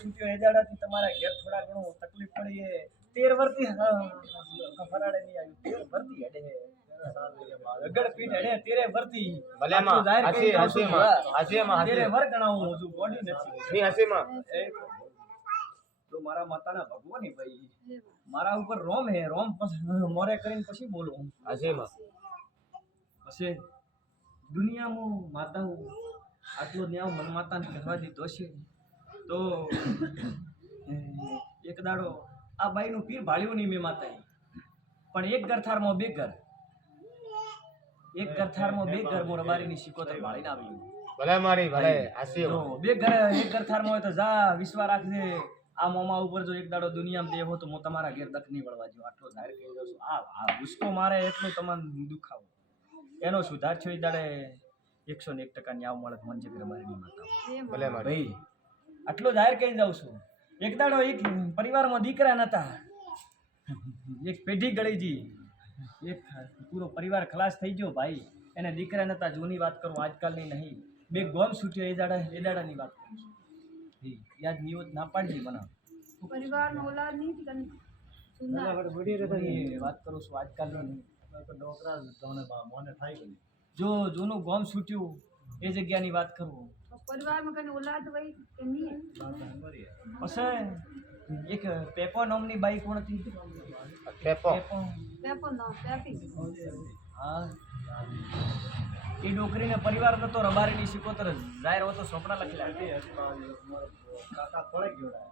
છૂટ્યો એ દાડાથી તમારા ઘેર થોડા ઘણું તકલીફ પડી એ 13 વર્ષથી ફરાડે નહીં આવ્યું 13 વર્ષથી હેડે રગડ પીઠ હેડે 13 વર્ષથી ભલે માં હાસીમાં 13 વર્ષ ગણાવું છું બોડી નથી ની હાસીમાં તો મારા માતાના ભગવાન ભાઈ મારા ઉપર રોમ હે રોમ મોરે કરીને પછી બોલું હાસીમાં પછી દુનિયામાં માતાઓ આટલો ન્યાવ મન માતાને કહેવા દીધો છે તો એક દાડો આ બાઈનું પીર ભાળ્યું નહીં મેં માતાએ પણ એક ગરથારમાં બે ઘર એક ગરથારમાં બે ઘર મોર બારીની શિકોતર ભાળીને આવ્યું ભલે મારી ભલે હાસીમાં બે ઘર એક ગરથારમાં હોય તો જા વિશ્વા રાખજે આ મોમા ઉપર જો એક દાડો દુનિયામાં દેવો તો હું તમારા ઘેર દખ નહીં વળવા જો આટલો જાહેર કહી દઉં છું આ ગુસ્સો મારે એટલું તમને દુખાવો એનો સુધાર છો એ દાડે 101% ન્યાવ મળે મન છે બારીની માતા ભલે મારી ભાઈ આટલો જાહેર કહી જાઉં છું એક દાડો એક પરિવારમાં દીકરા નતા એક પેઢી ગળીજી એક પૂરો પરિવાર ખલાસ થઈ ગયો ભાઈ એને દીકરા નતા જૂની વાત કરું આજકાલની નહીં બે ગોમ છૂટ્યો એ દાડાની વાત કરું છું યાદ નિયોજ ના પાડજી મને પરિવારનો ઓલાદ નહીં વાત કરું છું આજકાલનો નહીં મોને થાય જો જૂનું ગોમ છૂટ્યું એ જગ્યાની વાત કરું પરિવારમાં કને ઓલાદ હોય કે નહીં પછી એક પેપો નામની બાઈ કોણ હતી પેપો પેપો ના પેપી હા એ ડોકરીને પરિવાર નતો રબારીની શિકોતર જાહેર હતો સોપડા લખેલા કાકા ખોળે ગયો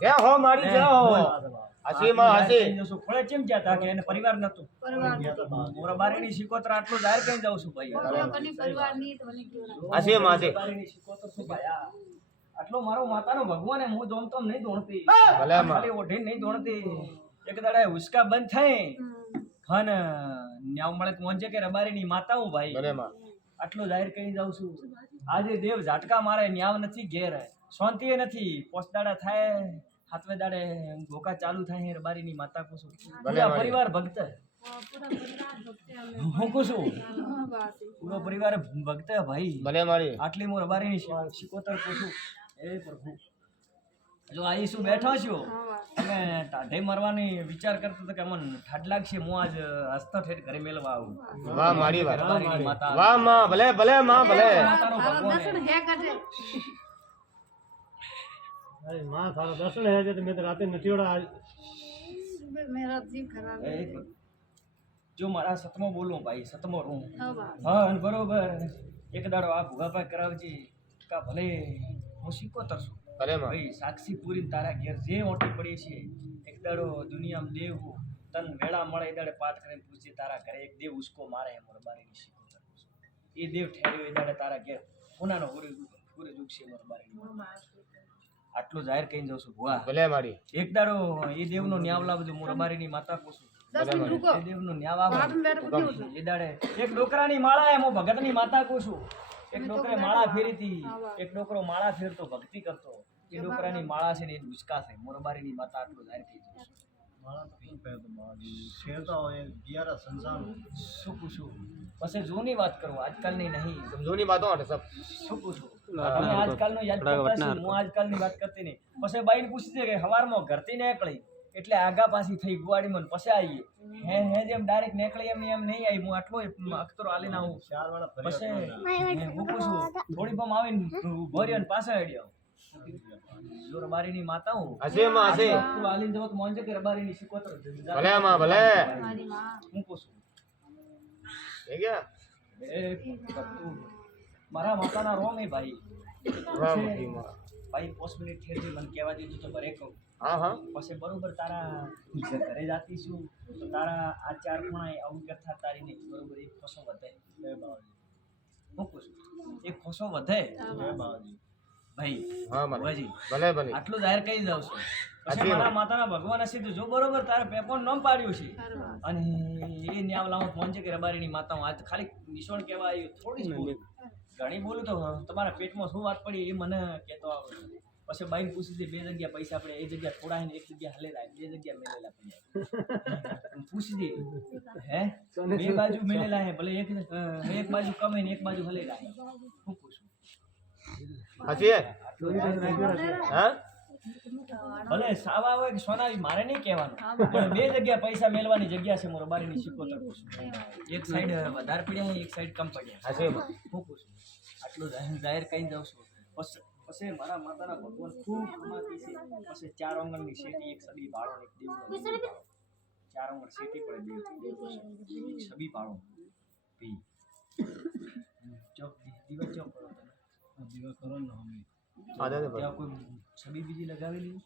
ક્યાં હો મારી ક્યાં હો હાસીમાં હાસી ખોળે ચેમ ગયા હતા કે એને પરિવાર નતો પરિવાર રબારીની શિકોતર આટલું જાહેર કઈ જાઉં છું ભાઈ કને પરિવાર નહીં તો મને કેવું હાસીમાં હાસી રબારીની શિકોતર શું ભાઈ આટલો મારો માતાનો ભગવાન હે હું જોમતો નહીં દોણતી ભલે માં ખાલી ઓઢી નહીં દોણતી એક દાડા ઉસ્કા બંધ થાય ખન ન્યાવ મળે પહોંચે કે રબારીની માતા હું ભાઈ ભલે માં આટલો જાહેર કહી જાઉં છું આજે દેવ ઝાટકા મારે ન્યાવ નથી ઘેર શાંતિ નથી પોસ્દાડા થાય હાથવે દાડે ગોકા ચાલુ થાય રબારીની માતા કુશું પરિવાર ભક્ત હું કુશું પૂરો પરિવાર ભક્ત ભાઈ ભલે મારી આટલી હું રબારીની શિકોતર કુશું એ પ્રભુ જો અહીં શું બેઠો છું તમે ટાઢે મરવાની વિચાર કરતો હતો કે મને ઠાડ લાગશે હું આજ હસ્તો ઠેઠ ઘરે મેળવા આવું વાહ મારી રબારીની માતા વાહ માં ભલે ભલે માં ભલે માતાનો ભગવાન દર્શન હે કરે अरे माँ थारा दर्शन है तो मैं तो रात नहीं उड़ा मेरा जीव खराब है જો મારા સતમો બોલું ભાઈ સતમો રૂમ હવા હા અને બરોબર એક દાડો આ ભૂગાભાઈ કરાવજે કા ભલે હું શીખોતર છું ભલે માં ભાઈ સાક્ષી પૂરી તારા ઘેર જે ઓટી પડી છે એક દાડો દુનિયામાં દેવ તન વેળા મળે એ દાડે પાઠ કરીને પૂછે તારા ઘરે એક દેવ ઉસકો મારે એમ રબારીની શીખોતર એ દેવ ઠેર્યો એ દાડે તારા ઘેર કોનાનો પૂરે દુખ છે રબારીની આટલું જાહેર કહીને જાઉં છું ભુવા ભલે મારી એક દાડો એ દેવનો ન્યાવ લાવજો હું રબારીની માતા પૂછું 10 મિનિટ રૂકો એ દેવનો ન્યાવ આવે બાદ में बैठ के એ દાડે એક ડોકરાની માળા એમ હું ભગતની માતા કહું છું એક ડોકરે માળા ફેરીતી એક ડોકરો માળા ફેરતો ભક્તિ કરતો એ ડોકરાની માળા છે ને એ ઉચકા છે મોરબારીની માતા આટલું જાહેર કહી દઉં છું શું પૂછું પછી જૂની વાત કરું આજકાલની નહીં જૂની વાતો હટે સબ શું પૂછું તમે આજકાલનો યાદ કરતા છો હું આજકાલની વાત કરતી નહીં પછી બાઈને પૂછી છે કે સવારમાં ઘરથી નીકળી એટલે આગા પાછી થઈ ગુવાડીમાં પછી આવીએ હે જેમ ડાયરેક્ટ નીકળી એમ નહીં આવી હું આટલો અખતરો આલીને આવું પછી હું પૂછું થોડી બમ આવીને ઉભો રહ્યો ને પાછા અડ્યો જો રબારીની માતા હું હાસીમાં હાસી તું આલીને જવો તો મોંજે કે રબારીની શિકોતર ભલે માં ભલે हमारी माँ હું પૂછું એ ગયા એ તું મારા માતાના રોમ એ ભાઈ વાહ મારી માં ભાઈ 5 મિનિટ થયેલી મને કહેવા દીધું તો ઘરે કહું હા હા પછી બરોબર તારા ઘરે જાતી છું તો તારા આ ચાર ખૂણાએ આવું કરતા તારી નહીં બરોબર એક ખોસો વધે હું પૂછું એક ખોસો વધે ભાઈ હા મારી ભુવાજી ભલે ભલે આટલું જાહેર કહી જાઉં છું પછી મારા માતાના ભગવાન હશે તો જો બરોબર તારે પેપોન નામ પાડ્યું છે અને એ ન્યાવ લાવો પહોંચે કે રબારીની માતા હું આજ ખાલી નિશાન કહેવા આવ્યું થોડી જ બોલું ઘણી બોલું તો તમારા પેટમાં શું વાત પડી એ મને કહેતો આવડે પછી બાઈને પૂછી દે બે જગ્યા પૈસા પડે એ જગ્યા થોડા ને એક જગ્યા હલેલા બે જગ્યા મેલેલા પડ્યા પૂછી દે હે બે બાજુ મેલેલા હે ભલે એક બાજુ કમે ને એક બાજુ હલેલા હે હું પૂછું હાસી હે હા ભલે સાવા હોય કે સોનાવી મારે નહીં કહેવાનું પણ બે જગ્યા પૈસા મેળવાની જગ્યા છે મારો બારીની સિક્કોતર પૂછું એક સાઈડ વધારે પડ્યા એક સાઈડ કમ પડ્યા હાચી વાત. હું પૂછું આટલું જાહેર કહી દઉં છું પછી મારા માતાના ભગવાન ખૂબ કમાતી છે પછી 4 આંગણની શેટી એક સબી ભાળો એક દેવનો 4 આંગણ શેટી પડે દેવ એક સબી ભાળો પી ચોક દીવા ચોક કરો તમે દિવસ કરો ને અમે આ દે દે ત્યાં કોઈ છબી બીજી લગાવેલી